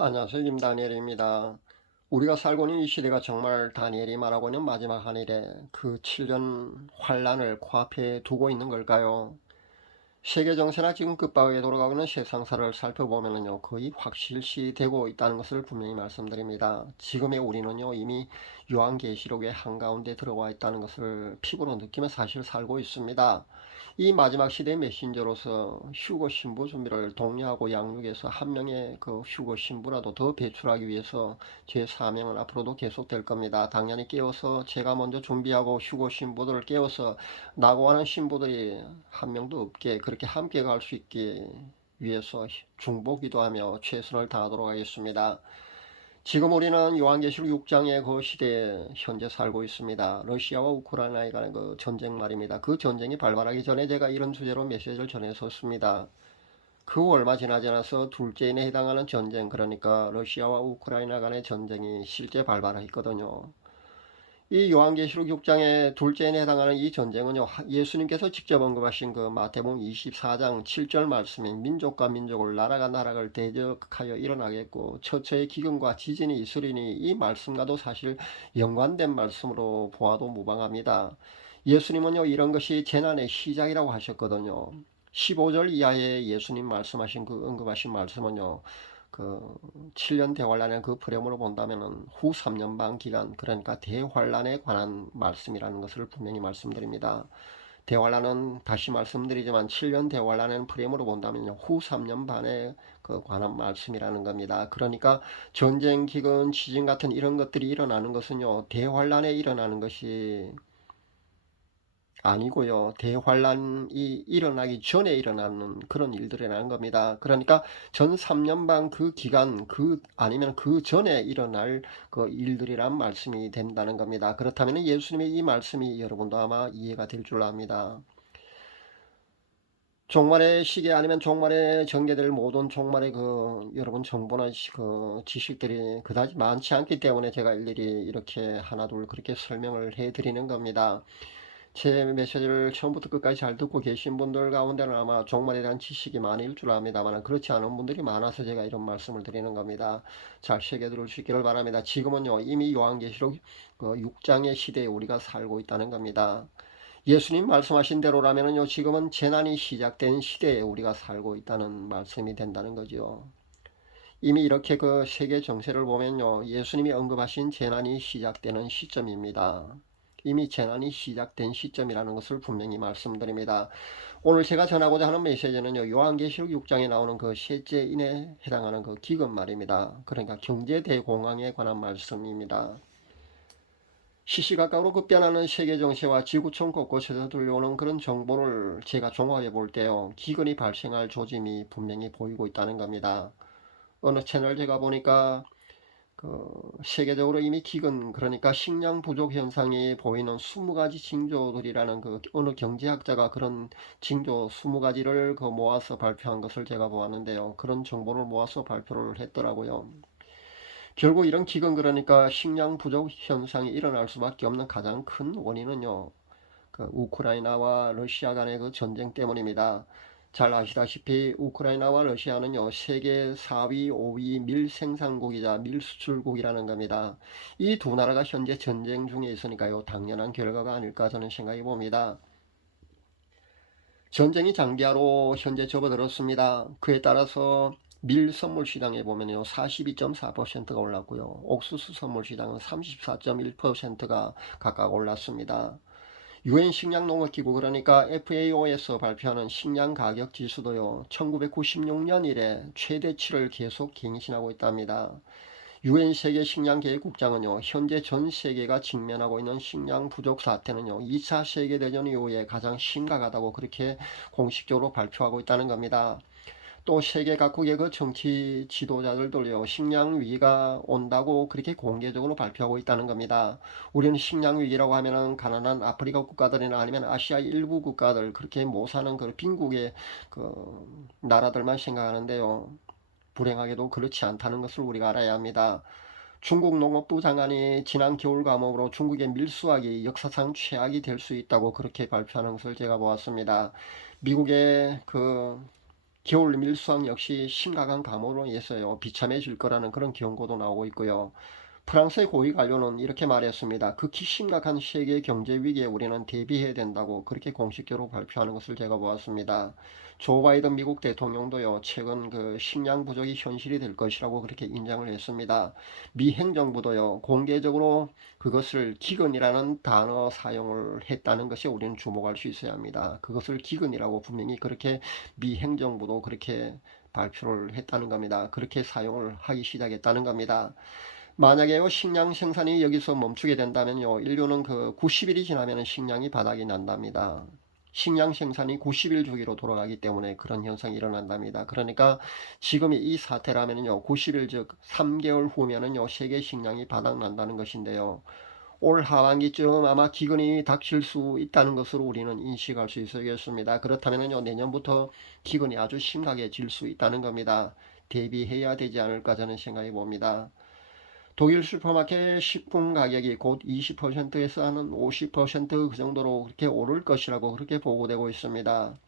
안녕하세요. 김다니엘입니다. 우리가 살고 있는 이 시대가 정말 다니엘이 말하고 있는 마지막 한일에 그 7년 환란을 코앞에 두고 있는 걸까요? 세계 정세나 지금 급박하게 돌아가고 있는 세상사를 살펴보면요, 거의 확실시되고 있다는 것을 분명히 말씀드립니다. 지금의 우리는요, 이미 요한계시록의 한가운데 들어와 있다는 것을 피부로 느끼며 사실 살고 있습니다. 이 마지막 시대의 메신저로서 휴거 신부 준비를 독려하고 양육해서 한 명의 그 휴거 신부라도 더 배출하기 위해서 제 사명은 앞으로도 계속될 겁니다. 당연히 깨워서 제가 먼저 준비하고 휴거 신부들을 깨워서 나고하는 신부들이 한 명도 없게 그렇게 함께 갈 수 있기 위해서 중보기도하며 최선을 다하도록 하겠습니다. 지금 우리는 요한계시록 6장의 그 시대에 현재 살고 있습니다. 러시아와 우크라이나에 관한 그 전쟁 말입니다. 그 전쟁이 발발하기 전에 제가 이런 주제로 메시지를 전했었습니다. 그 얼마 지나지 않아서 둘째인에 해당하는 전쟁, 그러니까 러시아와 우크라이나 간의 전쟁이 실제 발발했거든요. 이 요한계시록 6장의 둘째에 해당하는 이 전쟁은요, 예수님께서 직접 언급하신 그 마태복음 24장 7절 말씀이 민족과 민족을 나라가 나라를 대적하여 일어나겠고 처처의 기근과 지진이 있으리니, 이 말씀과도 사실 연관된 말씀으로 보아도 무방합니다. 예수님은요, 이런 것이 재난의 시작이라고 하셨거든요. 15절 이하에 예수님 말씀하신 그 언급하신 말씀은요, 그 7년 대환란의 그 프레임으로 본다면은 후 3년 반 기간, 그러니까 대환란에 관한 말씀이라는 것을 분명히 말씀드립니다. 대환란은 다시 말씀드리지만 7년 대환란의 프레임으로 본다면요, 후 3년 반에 그 관한 말씀이라는 겁니다. 그러니까 전쟁, 기근, 지진 같은 이런 것들이 일어나는 것은요, 대환란에 일어나는 것이 아니고요, 대환란이 일어나기 전에 일어나는 그런 일들이라는 겁니다. 그러니까 전 3년 반 그 기간, 아니면 그 전에 일어날 그 일들이란 말씀이 된다는 겁니다. 그렇다면 예수님의 이 말씀이 여러분도 아마 이해가 될 줄 압니다. 종말의 시계, 아니면 종말에 전개될 모든 종말의 그 여러분 정보나 그 지식들이 그다지 많지 않기 때문에 제가 일일이 이렇게 하나둘 그렇게 설명을 해 드리는 겁니다. 제 메시지를 처음부터 끝까지 잘 듣고 계신 분들 가운데는 아마 종말에 대한 지식이 많을 줄 압니다만, 그렇지 않은 분들이 많아서 제가 이런 말씀을 드리는 겁니다. 잘 새겨 들을 수 있기를 바랍니다. 지금은요, 이미 요한계시록 6장의 시대에 우리가 살고 있다는 겁니다. 예수님 말씀하신 대로라면요, 지금은 재난이 시작된 시대에 우리가 살고 있다는 말씀이 된다는 거죠. 이미 이렇게 그 세계 정세를 보면요, 예수님이 언급하신 재난이 시작되는 시점입니다. 이미 재난이 시작된 시점이라는 것을 분명히 말씀드립니다. 오늘 제가 전하고자 하는 메시지는요, 요한계시록 6장에 나오는 그 셋째 인에 해당하는 그 기근 말입니다. 그러니까 경제대공황에 관한 말씀입니다. 시시각각으로 급변하는 세계 정세와 지구촌 곳곳에서 들려오는 그런 정보를 제가 종합해 볼 때요, 기근이 발생할 조짐이 분명히 보이고 있다는 겁니다. 어느 채널 제가 보니까 그 세계적으로 이미 기근, 그러니까 식량 부족 현상이 보이는 20가지 징조들이라는 그 어느 경제학자가 그런 징조 20가지를 그 모아서 발표한 것을 제가 보았는데요. 그런 정보를 모아서 발표를 했더라고요. 결국 이런 기근, 그러니까 식량 부족 현상이 일어날 수밖에 없는 가장 큰 원인은요, 그 우크라이나와 러시아 간의 그 전쟁 때문입니다. 잘 아시다시피 우크라이나와 러시아는요, 세계 4위, 5위 밀 생산국이자 밀 수출국이라는 겁니다. 이 두 나라가 현재 전쟁 중에 있으니까요, 당연한 결과가 아닐까 저는 생각해 봅니다. 전쟁이 장기화로 현재 접어들었습니다. 그에 따라서 밀 선물 시장에 보면요, 42.4%가 올랐고요, 옥수수 선물 시장은 34.1%가 각각 올랐습니다. 유엔 식량농업기구, 그러니까 FAO에서 발표하는 식량 가격 지수도요, 1996년 이래 최대치를 계속 갱신하고 있답니다. 유엔 세계 식량계획국장은요, 현재 전 세계가 직면하고 있는 식량 부족 사태는요, 2차 세계대전 이후에 가장 심각하다고 그렇게 공식적으로 발표하고 있다는 겁니다. 또 세계 각국의 그 정치 지도자들도요, 식량 위기가 온다고 그렇게 공개적으로 발표하고 있다는 겁니다. 우리는 식량 위기라고 하면은 가난한 아프리카 국가들이나 아니면 아시아 일부 국가들, 그렇게 못 사는 그 빈국의 그 나라들만 생각하는데요, 불행하게도 그렇지 않다는 것을 우리가 알아야 합니다. 중국 농업부 장관이 지난 겨울 감염으로 중국의 밀수확이 역사상 최악이 될 수 있다고 그렇게 발표하는 것을 제가 보았습니다. 미국의 그 겨울 밀수확 역시 심각한 감으로 인해서요 비참해질 거라는 그런 경고도 나오고 있고요. 프랑스의 고위 관료는 이렇게 말했습니다. 극히 심각한 세계 경제 위기에 우리는 대비해야 된다고 그렇게 공식적으로 발표하는 것을 제가 보았습니다. 조 바이든 미국 대통령도요, 최근 그 식량 부족이 현실이 될 것이라고 그렇게 인정을 했습니다. 미 행정부도요, 공개적으로 그것을 기근이라는 단어 사용을 했다는 것에 우리는 주목할 수 있어야 합니다. 그것을 기근이라고 분명히 그렇게 미 행정부도 그렇게 발표를 했다는 겁니다. 그렇게 사용을 하기 시작했다는 겁니다. 만약에요, 식량 생산이 여기서 멈추게 된다면요, 인류는 그 90일이 지나면 식량이 바닥이 난답니다. 식량 생산이 90일 주기로 돌아가기 때문에 그런 현상이 일어난답니다. 그러니까 지금이 이 사태라면요, 90일 즉 3개월 후면은요, 세계 식량이 바닥 난다는 것인데요. 올 하반기쯤 아마 기근이 닥칠 수 있다는 것으로 우리는 인식할 수 있어야겠습니다. 그렇다면요, 내년부터 기근이 아주 심각해질 수 있다는 겁니다. 대비해야 되지 않을까 저는 생각해 봅니다. 독일 슈퍼마켓 식품 가격이 곧 20%에서 한 50%그 정도로 그렇게 오를 것이라고 그렇게 보고되고 있습니다.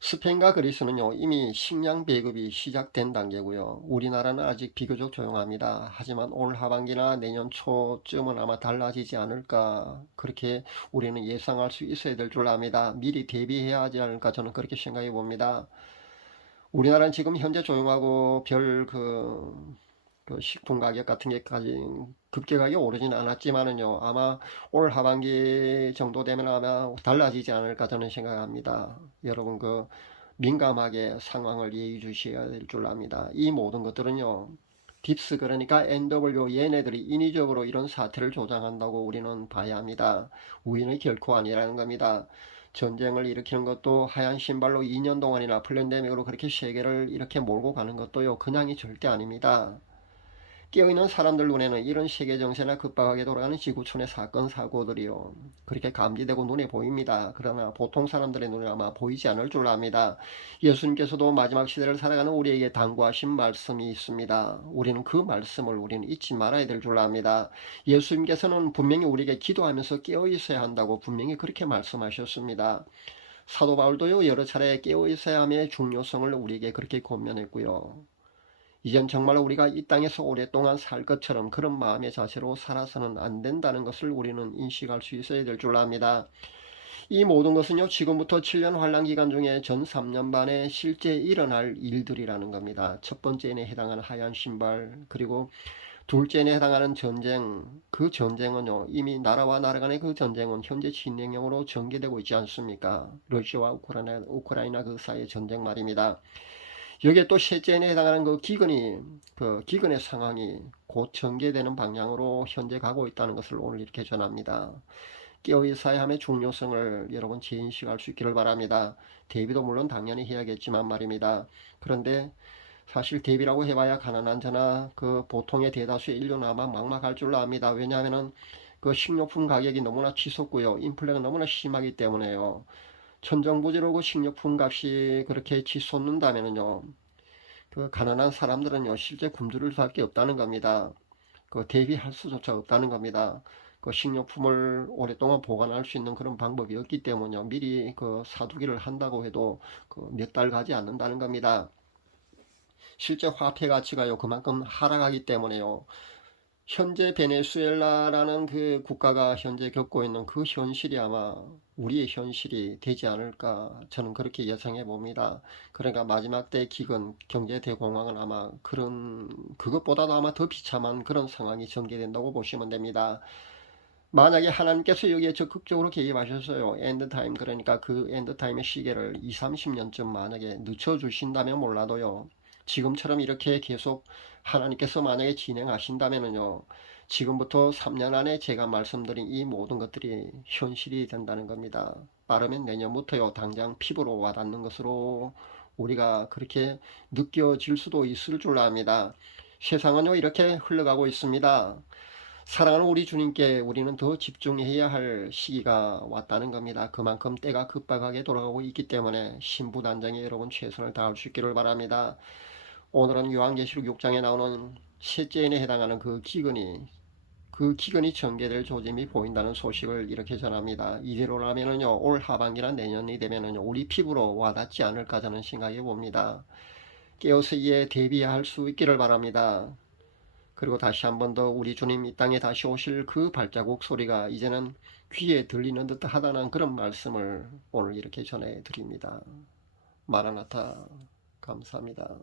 스페인과 그리스는요, 이미 식량 배급이 시작된 단계고요. 우리나라는 아직 비교적 조용합니다. 하지만 올 하반기나 내년 초쯤은 아마 달라지지 않을까, 그렇게 우리는 예상할 수 있어야 될 줄 압니다. 미리 대비해야 하지 않을까 저는 그렇게 생각해 봅니다. 우리나라는 지금 현재 조용하고 그 식품 가격 같은 게까지 급격하게 오르지는 않았지만은요, 아마 올 하반기 정도 되면 아마 달라지지 않을까 저는 생각합니다. 여러분 민감하게 상황을 예의주시해야 될 줄 압니다. 이 모든 것들은요, 딥스 그러니까 NW 얘네들이 인위적으로 이런 사태를 조장한다고 우리는 봐야 합니다. 우리는 결코 아니라는 겁니다. 전쟁을 일으키는 것도 하얀 신발로 2년 동안이나 플랜데믹으로 그렇게 세계를 이렇게 몰고 가는 것도요, 그냥이 절대 아닙니다. 깨어있는 사람들 눈에는 이런 세계 정세나 급박하게 돌아가는 지구촌의 사건 사고들이요 그렇게 감지되고 눈에 보입니다. 그러나 보통 사람들의 눈에 아마 보이지 않을 줄 압니다. 예수님께서도 마지막 시대를 살아가는 우리에게 당부하신 말씀이 있습니다. 우리는 그 말씀을 우리는 잊지 말아야 될 줄 압니다. 예수님께서는 분명히 우리에게 기도하면서 깨어 있어야 한다고 분명히 그렇게 말씀하셨습니다. 사도 바울도요 여러 차례 깨어 있어야 함의 중요성을 우리에게 그렇게 권면했고요. 이젠 정말 우리가 이 땅에서 오랫동안 살 것처럼 그런 마음의 자세로 살아서는 안 된다는 것을 우리는 인식할 수 있어야 될 줄 압니다. 이 모든 것은요, 지금부터 7년 환란 기간 중에 전 3년 반에 실제 일어날 일들이라는 겁니다. 첫 번째에 해당하는 하얀 신발, 그리고 둘째에 해당하는 전쟁, 그 전쟁은요, 이미 나라와 나라 간의 그 전쟁은 현재 진행형으로 전개되고 있지 않습니까? 러시아와 우크라이나 그 사이의 전쟁 말입니다. 여기에 또 셋째에 해당하는 그 기근의 상황이 곧 전개되는 방향으로 현재 가고 있다는 것을 오늘 이렇게 전합니다. 깨어있어야 함의 중요성을 여러분 재인식할 수 있기를 바랍니다. 대비도 물론 당연히 해야겠지만 말입니다. 그런데 사실 대비라고 해봐야 가난한 자나 그 보통의 대다수의 인류는 아마 막막할 줄로 압니다. 왜냐하면은 그 식료품 가격이 너무나 치솟고요. 인플레가 너무나 심하기 때문에요. 천정부지로 그 식료품 값이 그렇게 치솟는다면요. 그 가난한 사람들은요, 실제 굶주릴 수밖에 없다는 겁니다. 그 대비할 수조차 없다는 겁니다. 그 식료품을 오랫동안 보관할 수 있는 그런 방법이 없기 때문에 미리 그 사두기를 한다고 해도 그 몇 달 가지 않는다는 겁니다. 실제 화폐 가치가요, 그만큼 하락하기 때문에요. 현재 베네수엘라라는 그 국가가 현재 겪고 있는 그 현실이 아마 우리의 현실이 되지 않을까 저는 그렇게 예상해 봅니다. 그러니까 마지막 때 기근 경제 대공황은 아마 그것보다도 아마 더 비참한 그런 상황이 전개된다고 보시면 됩니다. 만약에 하나님께서 여기에 적극적으로 개입하셨어요. 엔드타임 그러니까 그 엔드타임의 시계를 2, 30년쯤 만약에 늦춰주신다면 몰라도요. 지금처럼 이렇게 계속 하나님께서 만약에 진행하신다면요. 지금부터 3년 안에 제가 말씀드린 이 모든 것들이 현실이 된다는 겁니다. 빠르면 내년부터요. 당장 피부로 와닿는 것으로 우리가 그렇게 느껴질 수도 있을 줄 압니다. 세상은요. 이렇게 흘러가고 있습니다. 사랑하는 우리 주님께 우리는 더 집중해야 할 시기가 왔다는 겁니다. 그만큼 때가 급박하게 돌아가고 있기 때문에 신부단장에 여러분 최선을 다할 수 있기를 바랍니다. 오늘은 요한계시록 6장에 나오는 셋째인에 해당하는 그 기근이 그 기근이 전개될 조짐이 보인다는 소식을 이렇게 전합니다. 이대로라면은요, 올 하반기나 내년이 되면은요, 우리 피부로 와닿지 않을까 저는 생각해 봅니다. 깨어서 이에 대비할 수 있기를 바랍니다. 그리고 다시 한 번 더 우리 주님 이 땅에 다시 오실 그 발자국 소리가 이제는 귀에 들리는 듯 하다는 그런 말씀을 오늘 이렇게 전해 드립니다. 마라나타. 감사합니다.